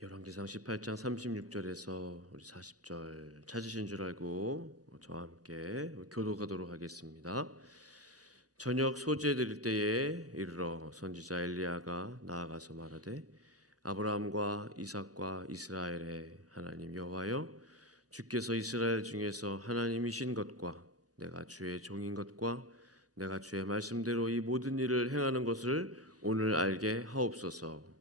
열왕기상 18장 36절에서 우리 40절 찾으신 줄 알고 저와 함께 교도하도록 하겠습니다. 저녁 소재 드릴 때에 이르러 선지자 엘리야가 나아가서 말하되 아브라함과 이삭과 이스라엘의 하나님 여호와여, 주께서 이스라엘 중에서 하나님이신 것과 내가 주의 종인 것과 내가 주의 말씀대로 이 모든 일을 행하는 것을 오늘 알게 하옵소서.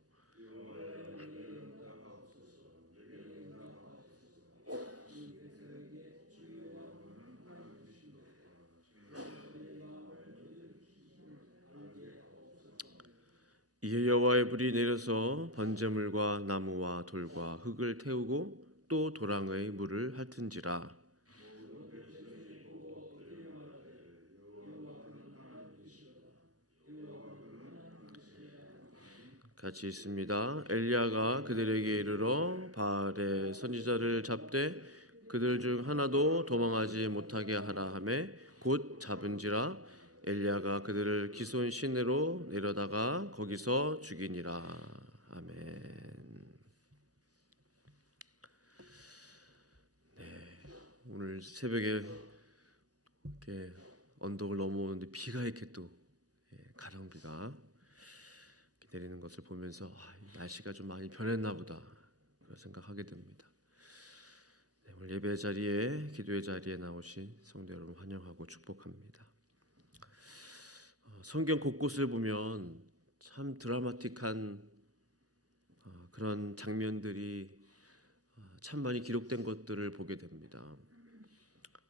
이에 여호와의 불이 내려서 번제물과 나무와 돌과 흙을 태우고 또 도랑의 물을 핥은지라. 같이 있습니다. 엘리야가 그들에게 이르러 바알의 선지자를 잡되 그들 중 하나도 도망하지 못하게 하라 하매 곧 잡은지라. 엘리야가 그들을 기손 시내로 내려다가 거기서 죽이니라. 아멘. 오늘 새벽에 이렇게 언덕을 넘어오는데 비가 이렇게 또 가랑비가 내리는 것을 보면서 날씨가 좀 많이 변했나 보다 그런 생각하게 됩니다. 오늘 예배 자리에, 기도의 자리에 나오신 성도 여러분 환영하고 축복합니다. 성경 곳곳을 보면 참 드라마틱한 그런 장면들이 참 많이 기록된 것들을 보게 됩니다.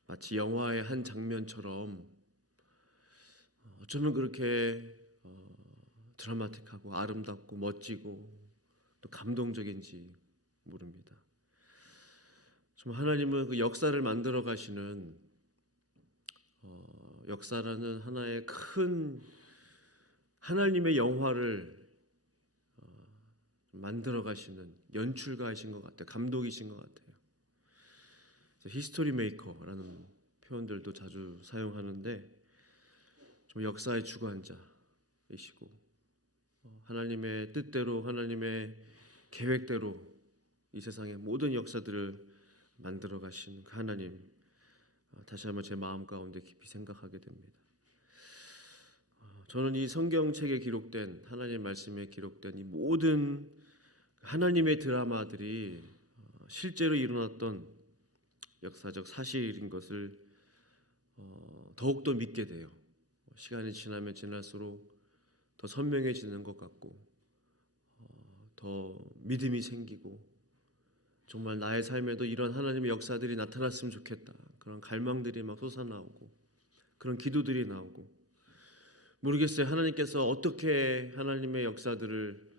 마치 영화의 한 장면처럼 어쩌면 그렇게 드라마틱하고 아름답고 멋지고 또 감동적인지 모릅니다. 정말 하나님은 그 역사를 만들어 가시는 역사라는 하나의 큰 하나님의 영화를 만들어 가시는 연출가이신 것 같아요. 감독이신 것 같아요. 히스토리 메이커라는 표현들도 자주 사용하는데 좀 역사의 주관자이시고 하나님의 뜻대로 하나님의 계획대로 이 세상의 모든 역사들을 만들어 가신 그 하나님, 다시 한번 제 마음 가운데 깊이 생각하게 됩니다. 저는 이 성경책에 기록된 하나님 말씀에 기록된 이 모든 하나님의 드라마들이 실제로 일어났던 역사적 사실인 것을 더욱더 믿게 돼요. 시간이 지나면 지날수록 더 선명해지는 것 같고 더 믿음이 생기고 정말 나의 삶에도 이런 하나님의 역사들이 나타났으면 좋겠다. 그런 갈망들이 막 솟아나오고 그런 기도들이 나오고 모르겠어요. 하나님께서 어떻게 하나님의 역사들을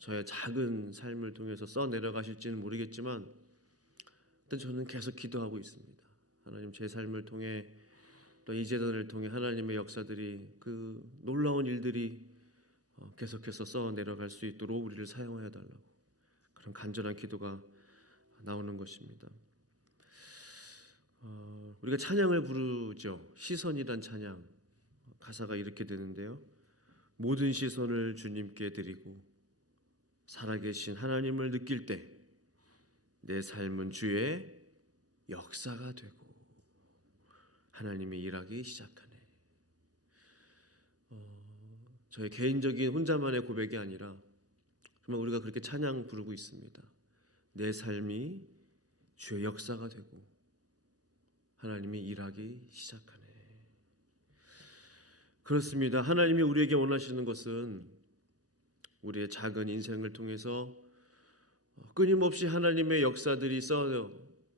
저의 작은 삶을 통해서 써 내려가실지는 모르겠지만 일단 저는 계속 기도하고 있습니다. 하나님, 제 삶을 통해 또 이재단을 통해 하나님의 역사들이 그 놀라운 일들이 계속해서 써 내려갈 수 있도록 우리를 사용하여 달라고 그런 간절한 기도가 나오는 것입니다. 우리가 찬양을 부르죠. 시선이란 찬양. 가사가 이렇게 되는데요. 모든 시선을 주님께 드리고 살아계신 하나님을 느낄 때 내 삶은 주의 역사가 되고 하나님이 일하기 시작하네. 저의 개인적인 혼자만의 고백이 아니라 정말 우리가 그렇게 찬양 부르고 있습니다. 내 삶이 주의 역사가 되고 하나님이 일하기 시작하네. 그렇습니다. 하나님이 우리에게 원하시는 것은 우리의 작은 인생을 통해서 끊임없이 하나님의 역사들이 써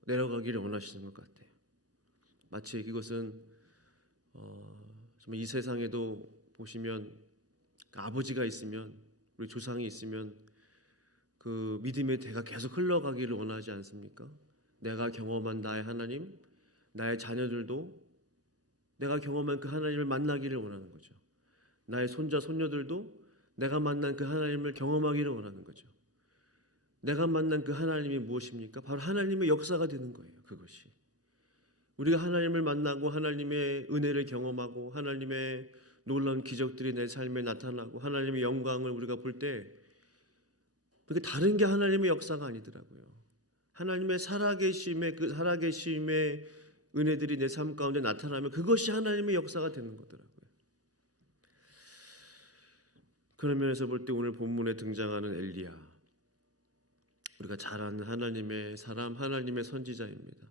내려가기를 원하시는 것 같아요. 마치 이것은 정말 이 세상에도 보시면 아버지가 있으면 우리 조상이 있으면 그 믿음의 대가 계속 흘러가기를 원하지 않습니까? 내가 경험한 나의 하나님, 나의 자녀들도 내가 경험한 그 하나님을 만나기를 원하는 거죠. 나의 손자, 손녀들도 내가 만난 그 하나님을 경험하기를 원하는 거죠. 내가 만난 그 하나님이 무엇입니까? 바로 하나님의 역사가 되는 거예요. 그것이 우리가 하나님을 만나고 하나님의 은혜를 경험하고 하나님의 놀라운 기적들이 내 삶에 나타나고 하나님의 영광을 우리가 볼 때 그게 다른 게 하나님의 역사가 아니더라고요. 하나님의 살아계심의 그 살아계심의 은혜들이 내 삶 가운데 나타나면 그것이 하나님의 역사가 되는 거더라고요. 그런 면에서 볼 때 오늘 본문에 등장하는 엘리야, 우리가 잘 아는 하나님의 사람, 하나님의 선지자입니다.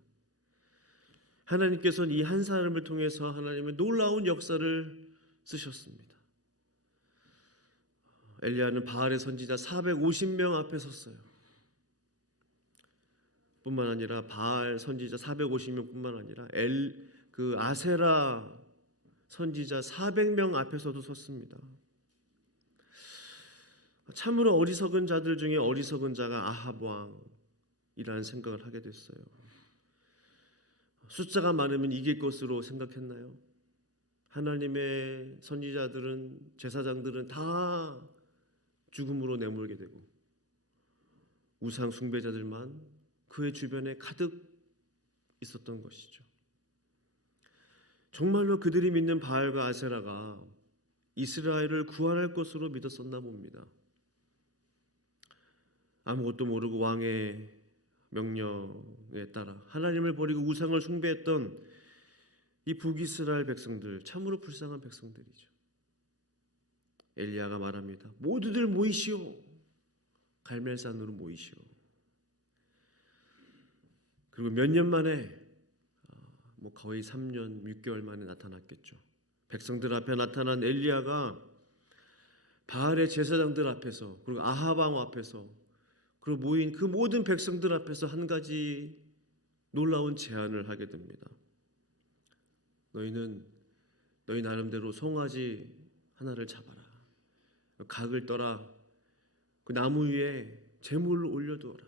하나님께서는 이 한 사람을 통해서 하나님의 놀라운 역사를 쓰셨습니다. 엘리야는 바알의 선지자 450명 앞에 섰어요. 뿐만 아니라 바알 선지자 450명뿐만 아니라 그 아세라 선지자 400명 앞에서도 섰습니다. 참으로 어리석은 자들 중에 어리석은 자가 아합 왕이라는 생각을 하게 됐어요. 숫자가 많으면 이길 것으로 생각했나요? 하나님의 선지자들은, 제사장들은 다 죽음으로 내몰게 되고 우상 숭배자들만 그의 주변에 가득 있었던 것이죠. 정말로 그들이 믿는 바알과 아세라가 이스라엘을 구원할 것으로 믿었었나 봅니다. 아무것도 모르고 왕의 명령에 따라 하나님을 버리고 우상을 숭배했던 이 북이스라엘 백성들, 참으로 불쌍한 백성들이죠. 엘리야가 말합니다. 모두들 모이시오. 갈멜산으로 모이시오. 그리고 몇 년 만에, 거의 3년 6개월 만에 나타났겠죠. 백성들 앞에 나타난 엘리야가 바알의 제사장들 앞에서, 그리고 아합 왕 앞에서, 그리고 모인 그 모든 백성들 앞에서 한 가지 놀라운 제안을 하게 됩니다. 너희는 너희 나름대로 송아지 하나를 잡아라. 각을 떠라. 그 나무 위에 제물을 올려두어라.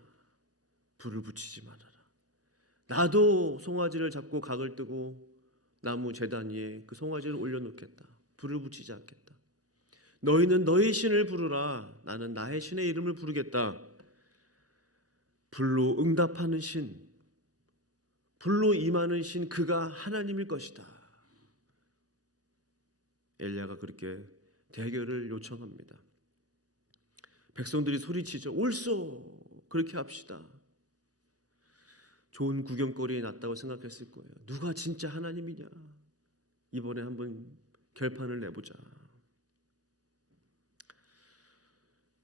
불을 붙이지 말아라. 나도 송아지를 잡고 각을 뜨고 나무 제단 위에 그 송아지를 올려놓겠다. 불을 붙이지 않겠다. 너희는 너희 신을 부르라. 나는 나의 신의 이름을 부르겠다. 불로 응답하는 신, 불로 임하는 신, 그가 하나님일 것이다. 엘리야가 그렇게 대결을 요청합니다. 백성들이 소리치죠. 옳소. 그렇게 합시다. 좋은 구경거리에 놨다고 생각했을 거예요. 누가 진짜 하나님이냐? 이번에 한번 결판을 내보자.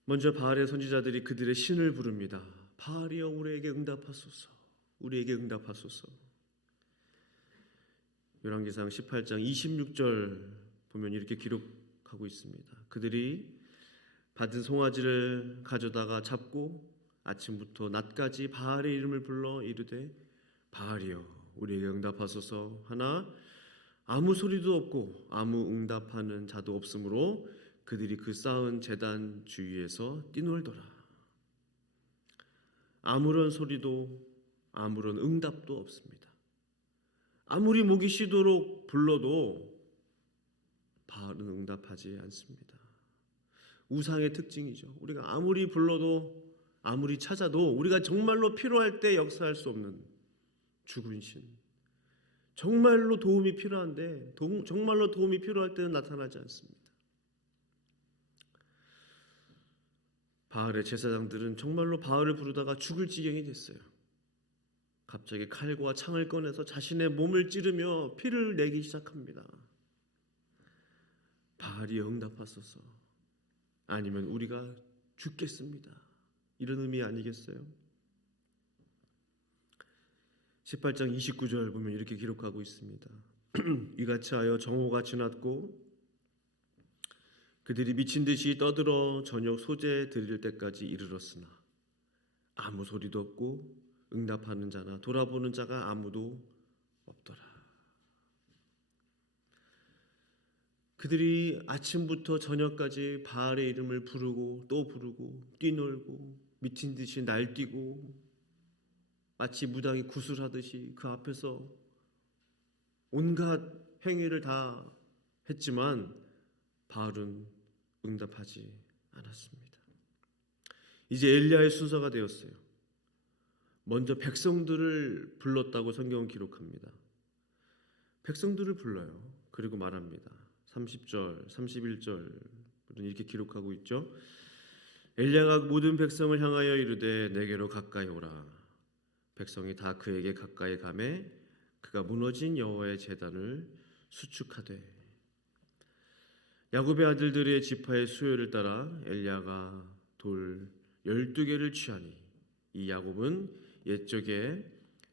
먼저 바알의 선지자들이 그들의 신을 부릅니다. 바알이여 우리에게 응답하소서. 우리에게 응답하소서. 열왕기상 18장 26절 보면 이렇게 기록하고 있습니다. 그들이 받은 송아지를 가져다가 잡고 아침부터 낮까지 바알의 이름을 불러 이르되 바알이여 우리에게 응답하소서 하나 아무 소리도 없고 아무 응답하는 자도 없으므로 그들이 그 쌓은 제단 주위에서 뛰놀더라. 아무런 소리도 아무런 응답도 없습니다. 아무리 목이 쉬도록 불러도 바알은 응답하지 않습니다. 우상의 특징이죠. 우리가 아무리 불러도 아무리 찾아도 우리가 정말로 필요할 때 역사할 수 없는 죽은 신. 정말로 도움이 필요한데 정말로 도움이 필요할 때는 나타나지 않습니다. 바알의 제사장들은 정말로 바알을 부르다가 죽을 지경이 됐어요. 갑자기 칼과 창을 꺼내서 자신의 몸을 찌르며 피를 내기 시작합니다. 바알이 응답하소서. 아니면 우리가 죽겠습니다. 이런 의미 아니겠어요? 18장 29절 보면 이렇게 기록하고 있습니다. 이같이 하여 정오가 지났고 그들이 미친 듯이 떠들어 저녁 소재 드릴 때까지 이르렀으나 아무 소리도 없고 응답하는 자나 돌아보는 자가 아무도 없더라. 그들이 아침부터 저녁까지 바알의 이름을 부르고 또 부르고 뛰놀고 미친 듯이 날뛰고 마치 무당이 구슬하듯이 그 앞에서 온갖 행위를 다 했지만 바알은 응답하지 않았습니다. 이제 엘리야의 순서가 되었어요. 먼저 백성들을 불렀다고 성경은 기록합니다. 백성들을 불러요. 그리고 말합니다. 30절, 31절 이렇게 기록하고 있죠. 엘리야가 모든 백성을 향하여 이르되 내게로 가까이 오라. 백성이 다 그에게 가까이 가매 그가 무너진 여호와의 제단을 수축하되 야곱의 아들들의 지파의 수요를 따라 엘리야가 돌 12개를 취하니 이 야곱은 옛적에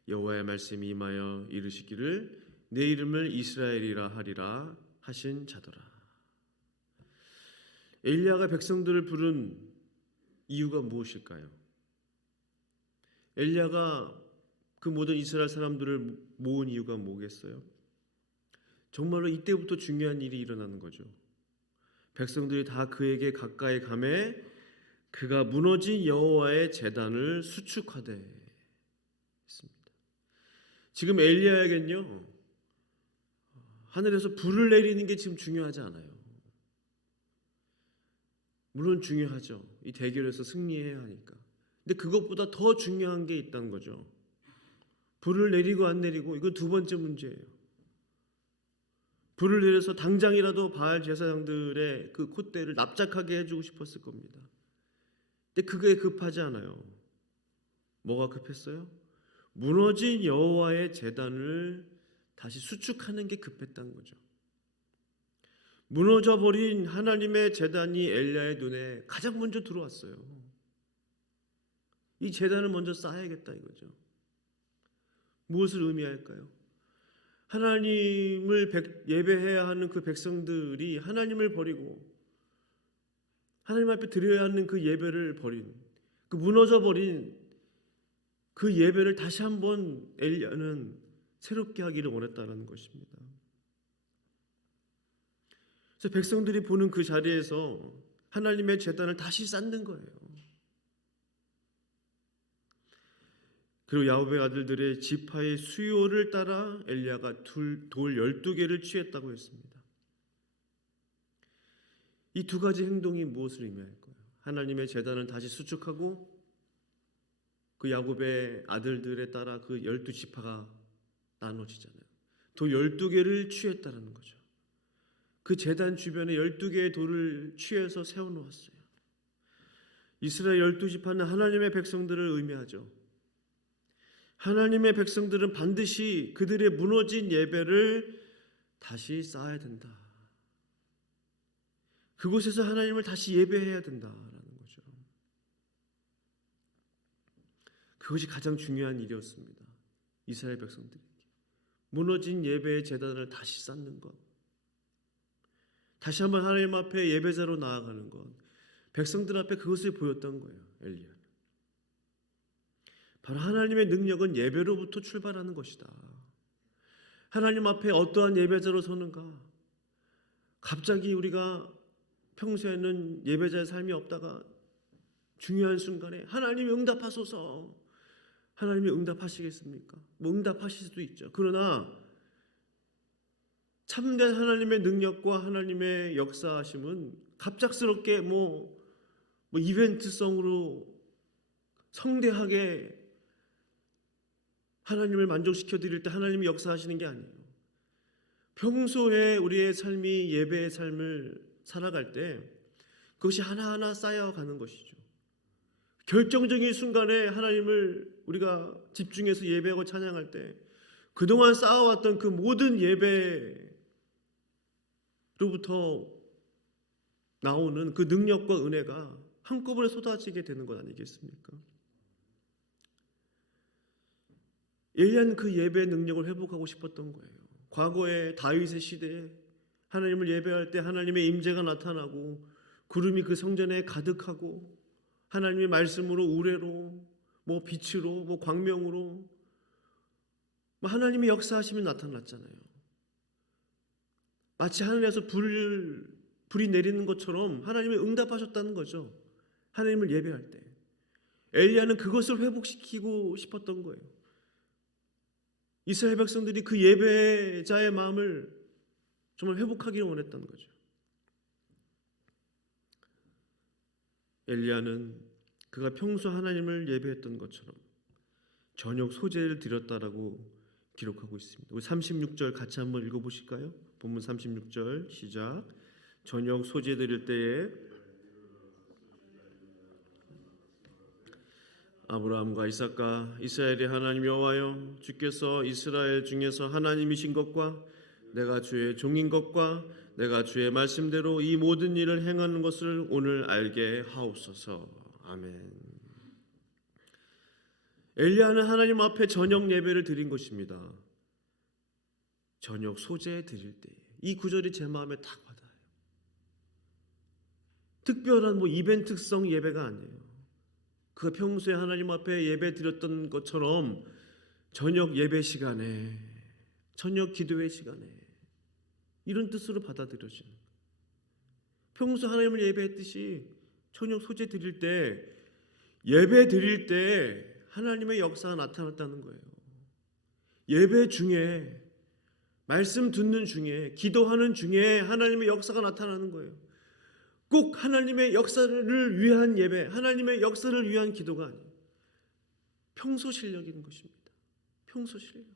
여호와의 말씀이 임하여 이르시기를 내 이름을 이스라엘이라 하리라 하신 자더라. 엘리야가 백성들을 부른 이유가 무엇일까요? 엘리야가 그 모든 이스라엘 사람들을 모은 이유가 뭐겠어요? 정말로 이때부터 중요한 일이 일어나는 거죠. 백성들이 다 그에게 가까이 가매 그가 무너진 여호와의 제단을 수축하되 했습니다. 지금 엘리야에겐요 하늘에서 불을 내리는 게 지금 중요하지 않아요. 물론 중요하죠. 이 대결에서 승리해야 하니까. 근데 그것보다 더 중요한 게 있다는 거죠. 불을 내리고 안 내리고 이건 두 번째 문제예요. 불을 내려서 당장이라도 바알 제사장들의 그 콧대를 납작하게 해주고 싶었을 겁니다. 근데 그게 급하지 않아요. 뭐가 급했어요? 무너진 여호와의 제단을 다시 수축하는 게 급했다는 거죠. 무너져버린 하나님의 제단이 엘리야의 눈에 가장 먼저 들어왔어요. 이 제단을 먼저 쌓아야겠다 이거죠. 무엇을 의미할까요? 하나님을 예배해야 하는 그 백성들이 하나님을 버리고 하나님 앞에 드려야 하는 그 예배를 버린, 그 무너져버린 그 예배를 다시 한번 엘리야는 새롭게 하기를 원했다는 것입니다. 그래서 백성들이 보는 그 자리에서 하나님의 제단을 다시 쌓는 거예요. 그리고 야곱의 아들들의 지파의 수요를 따라 엘리야가 돌 12개를 취했다고 했습니다. 이 두 가지 행동이 무엇을 의미할까요? 하나님의 제단을 다시 수축하고 그 야곱의 아들들에 따라 그 12지파가 나눠지잖아요. 돌 12개를 취했다는 거죠. 그 제단 주변에 12개의 돌을 취해서 세워놓았어요. 이스라엘 12지파는 하나님의 백성들을 의미하죠. 하나님의 백성들은 반드시 그들의 무너진 예배를 다시 쌓아야 된다. 그곳에서 하나님을 다시 예배해야 된다라는 거죠. 그것이 가장 중요한 일이었습니다. 이스라엘 백성들에게 무너진 예배의 제단을 다시 쌓는 것, 다시 한번 하나님 앞에 예배자로 나아가는 것, 백성들 앞에 그것을 보였던 거예요. 엘리야. 바로 하나님의 능력은 예배로부터 출발하는 것이다. 하나님 앞에 어떠한 예배자로 서는가? 갑자기 우리가 평소에는 예배자의 삶이 없다가 중요한 순간에 하나님이 응답하소서. 하나님이 응답하시겠습니까? 뭐 응답하실 수도 있죠. 그러나 참된 하나님의 능력과 하나님의 역사하심은 갑작스럽게 뭐 이벤트성으로 성대하게 하나님을 만족시켜 드릴 때 하나님이 역사하시는 게 아니에요. 평소에 우리의 삶이 예배의 삶을 살아갈 때 그것이 하나하나 쌓여가는 것이죠. 결정적인 순간에 하나님을 우리가 집중해서 예배하고 찬양할 때 그동안 쌓아왔던 그 모든 예배로부터 나오는 그 능력과 은혜가 한꺼번에 쏟아지게 되는 것 아니겠습니까? 엘리야는 그 예배의 능력을 회복하고 싶었던 거예요. 과거에 다윗의 시대에 하나님을 예배할 때 하나님의 임재가 나타나고 구름이 그 성전에 가득하고 하나님의 말씀으로 우레로 빛으로 광명으로 하나님의 역사하심이 나타났잖아요. 마치 하늘에서 불이 내리는 것처럼 하나님이 응답하셨다는 거죠. 하나님을 예배할 때 엘리야는 그것을 회복시키고 싶었던 거예요. 이스라엘 백성들이 그 예배자의 마음을 정말 회복하기를 원했던 거죠. 엘리야는 그가 평소 하나님을 예배했던 것처럼 저녁 소제를 드렸다라고 기록하고 있습니다. 우리 36절 같이 한번 읽어보실까요? 본문 36절 시작. 저녁 소제 드릴 때에 아브라함과 이삭과 이스라엘의 하나님 여호와여, 주께서 이스라엘 중에서 하나님이신 것과 내가 주의 종인 것과 내가 주의 말씀대로 이 모든 일을 행하는 것을 오늘 알게 하옵소서. 아멘. 엘리야는 하나님 앞에 저녁 예배를 드린 것입니다. 저녁 소재 드릴 때 이 구절이 제 마음에 딱 와닿아요. 특별한 이벤트성 예배가 아니에요. 그 평소에 하나님 앞에 예배 드렸던 것처럼 저녁 예배 시간에, 저녁 기도회 시간에 이런 뜻으로 받아들여지는 거예요. 평소 하나님을 예배했듯이 저녁 소재 드릴 때, 예배 드릴 때 하나님의 역사가 나타났다는 거예요. 예배 중에, 말씀 듣는 중에, 기도하는 중에 하나님의 역사가 나타나는 거예요. 꼭 하나님의 역사를 위한 예배, 하나님의 역사를 위한 기도가 아니에요. 평소 실력인 것입니다. 평소 실력.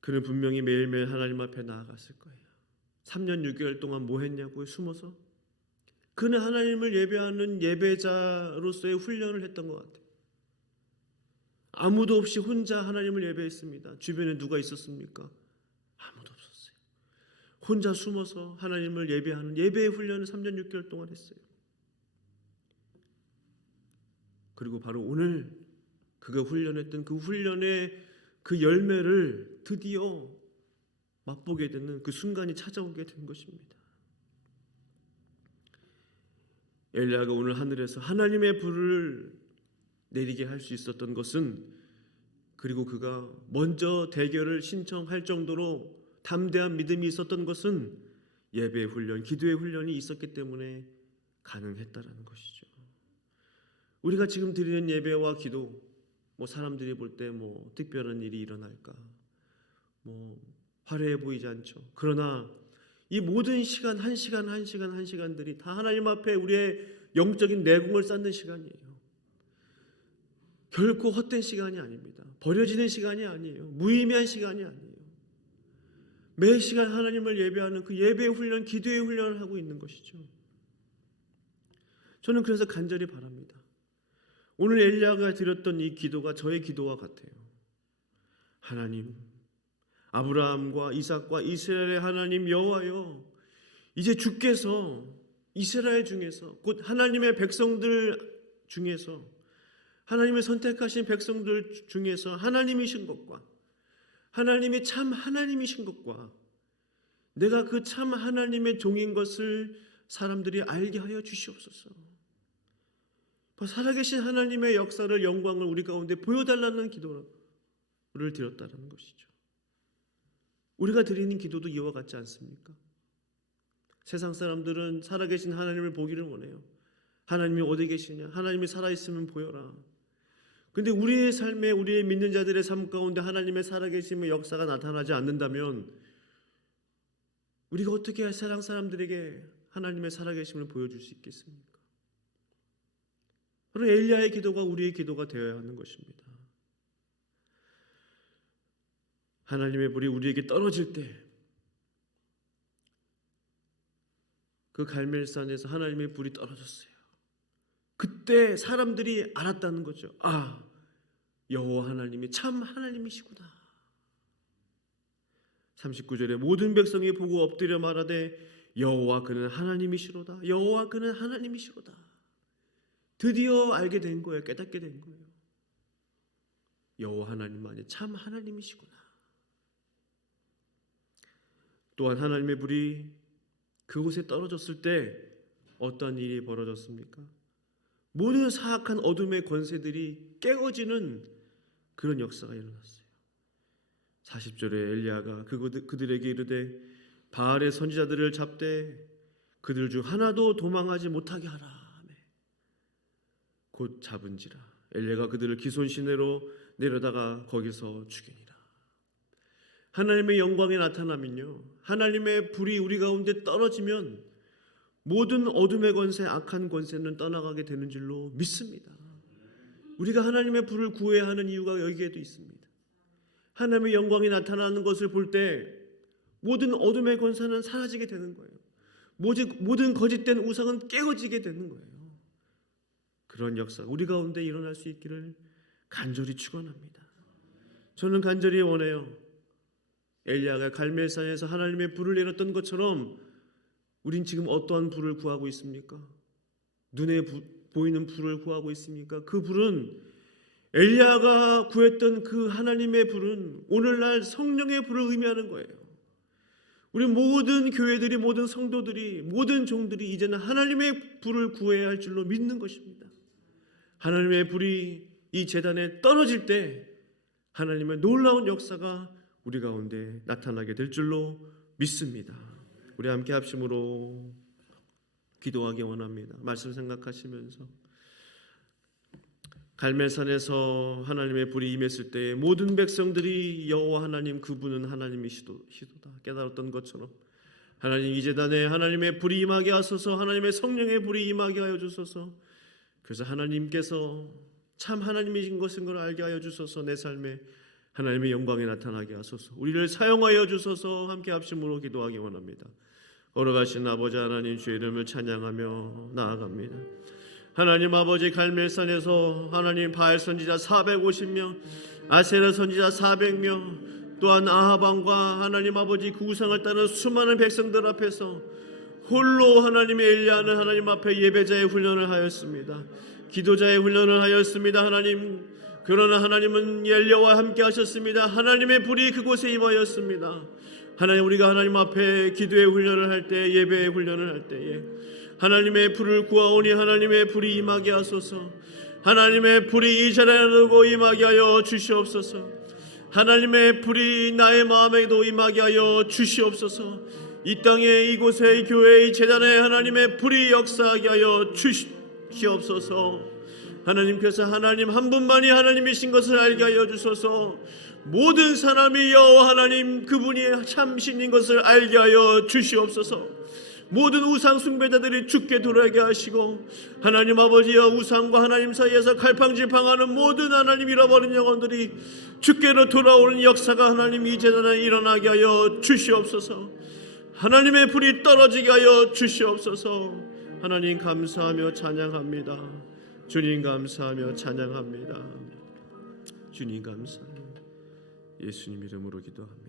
그는 분명히 매일매일 하나님 앞에 나아갔을 거예요. 3년 6개월 동안 뭐 했냐고요? 숨어서? 그는 하나님을 예배하는 예배자로서의 훈련을 했던 것 같아요. 아무도 없이 혼자 하나님을 예배했습니다. 주변에 누가 있었습니까? 아무도 없었어요. 혼자 숨어서 하나님을 예배하는 예배의 훈련을 3년 6개월 동안 했어요. 그리고 바로 오늘 그가 훈련했던 그 훈련의 그 열매를 드디어 맛보게 되는 그 순간이 찾아오게 된 것입니다. 엘리야가 오늘 하늘에서 하나님의 불을 내리게 할 수 있었던 것은, 그리고 그가 먼저 대결을 신청할 정도로 담대한 믿음이 있었던 것은 예배의 훈련, 기도의 훈련이 있었기 때문에 가능했다라는 것이죠. 우리가 지금 드리는 예배와 기도, 사람들이 볼 때 특별한 일이 일어날까, 화려해 보이지 않죠. 그러나 이 모든 시간, 한 시간 한 시간 한 시간들이 다 하나님 앞에 우리의 영적인 내공을 쌓는 시간이에요. 결코 헛된 시간이 아닙니다. 버려지는 시간이 아니에요. 무의미한 시간이 아니에요. 매 시간 하나님을 예배하는 그 예배의 훈련, 기도의 훈련을 하고 있는 것이죠. 저는 그래서 간절히 바랍니다. 오늘 엘리야가 드렸던 이 기도가 저의 기도와 같아요. 하나님, 아브라함과 이삭과 이스라엘의 하나님 여호와여, 이제 주께서 이스라엘 중에서, 곧 하나님의 백성들 중에서, 하나님의 선택하신 백성들 중에서 하나님이신 것과, 하나님이 참 하나님이신 것과, 내가 그 참 하나님의 종인 것을 사람들이 알게 하여 주시옵소서. 살아계신 하나님의 역사를, 영광을 우리 가운데 보여달라는 기도를 드렸다는 것이죠. 우리가 드리는 기도도 이와 같지 않습니까? 세상 사람들은 살아계신 하나님을 보기를 원해요. 하나님이 어디 계시냐? 하나님이 살아있으면 보여라. 근데 우리의 삶에, 우리의 믿는 자들의 삶 가운데 하나님의 살아계심의 역사가 나타나지 않는다면 우리가 어떻게 세상 사람들에게 하나님의 살아계심을 보여줄 수 있겠습니까? 바로 엘리야의 기도가 우리의 기도가 되어야 하는 것입니다. 하나님의 불이 우리에게 떨어질 때, 그 갈멜산에서 하나님의 불이 떨어졌어요. 그때 사람들이 알았다는 거죠. 아, 여호와 하나님이 참 하나님이시구나. 39절에 모든 백성이 보고 엎드려 말하되 여호와 그는 하나님이시로다. 여호와 그는 하나님이시로다. 드디어 알게 된 거예요. 깨닫게 된 거예요. 여호와 하나님만이 참 하나님이시구나. 또한 하나님의 불이 그곳에 떨어졌을 때 어떤 일이 벌어졌습니까? 모든 사악한 어둠의 권세들이 깨어지는 그런 역사가 일어났어요. 40절에 엘리야가 그들에게 이르되 바알의 선지자들을 잡되 그들 중 하나도 도망하지 못하게 하라. 곧 잡은지라. 엘리야가 그들을 기손 시내로 내려다가 거기서 죽이니라. 하나님의 영광이 나타나면요, 하나님의 불이 우리 가운데 떨어지면 모든 어둠의 권세, 악한 권세는 떠나가게 되는 줄로 믿습니다. 우리가 하나님의 불을 구해야 하는 이유가 여기에도 있습니다. 하나님의 영광이 나타나는 것을 볼 때 모든 어둠의 권세는 사라지게 되는 거예요. 모든 거짓된 우상은 깨어지게 되는 거예요. 그런 역사 우리 가운데 일어날 수 있기를 간절히 축원합니다. 저는 간절히 원해요. 엘리야가 갈멜산에서 하나님의 불을 내렸던 것처럼 우린 지금 어떠한 불을 구하고 있습니까? 눈에 보이는 불을 구하고 있습니까? 그 불은 엘리야가 구했던 그 하나님의 불은 오늘날 성령의 불을 의미하는 거예요. 우리 모든 교회들이, 모든 성도들이, 모든 종들이 이제는 하나님의 불을 구해야 할 줄로 믿는 것입니다. 하나님의 불이 이 제단에 떨어질 때 하나님의 놀라운 역사가 우리 가운데 나타나게 될 줄로 믿습니다. 우리 함께 합심으로 기도하기 원합니다. 말씀 생각하시면서 갈멜산에서 하나님의 불이 임했을 때 모든 백성들이 여호와 하나님 그분은 하나님이시도다 깨달았던 것처럼 하나님 이 제단에 하나님의 불이 임하게 하소서. 하나님의 성령의 불이 임하게 하여 주소서. 그래서 하나님께서 참 하나님이신 것인 걸 알게 하여 주소서. 내 삶에 하나님의 영광이 나타나게 하소서. 우리를 사용하여 주소서. 함께 합심으로 기도하기 원합니다. 걸어가신 아버지 하나님 주의 이름을 찬양하며 나아갑니다. 하나님 아버지 갈멜산에서 하나님 바알 선지자 450명, 아세라 선지자 400명, 또한 아하방과 하나님 아버지 그 우상을 따른 수많은 백성들 앞에서 홀로 하나님의 엘리야는 하나님 앞에 예배자의 훈련을 하였습니다. 기도자의 훈련을 하였습니다. 하나님 그러나 하나님은 엘리야와 함께 하셨습니다. 하나님의 불이 그곳에 임하였습니다. 하나님 우리가 하나님 앞에 기도의 훈련을 할 때, 예배의 훈련을 할 때에 하나님의 불을 구하오니 하나님의 불이 임하게 하소서. 하나님의 불이 이 자리에 두고 임하게 하여 주시옵소서. 하나님의 불이 나의 마음에도 임하게 하여 주시옵소서. 이 땅에 이곳에 이 교회 이 제단에 하나님의 불이 역사하게 하여 주시옵소서. 하나님께서 하나님 한 분만이 하나님이신 것을 알게 하여 주소서. 모든 사람이 여호와 하나님 그분이 참신인 것을 알게 하여 주시옵소서. 모든 우상 숭배자들이 죽게 돌아가게 하시고 하나님 아버지여 우상과 하나님 사이에서 갈팡질팡하는 모든 하나님 잃어버린 영혼들이 죽게로 돌아오는 역사가 하나님 이 제단에 일어나게 하여 주시옵소서. 하나님의 불이 떨어지게 하여 주시옵소서. 하나님 감사하며 찬양합니다. 주님 감사하며 찬양합니다. 주님 감사합니다. 예수님 이름으로 기도합니다.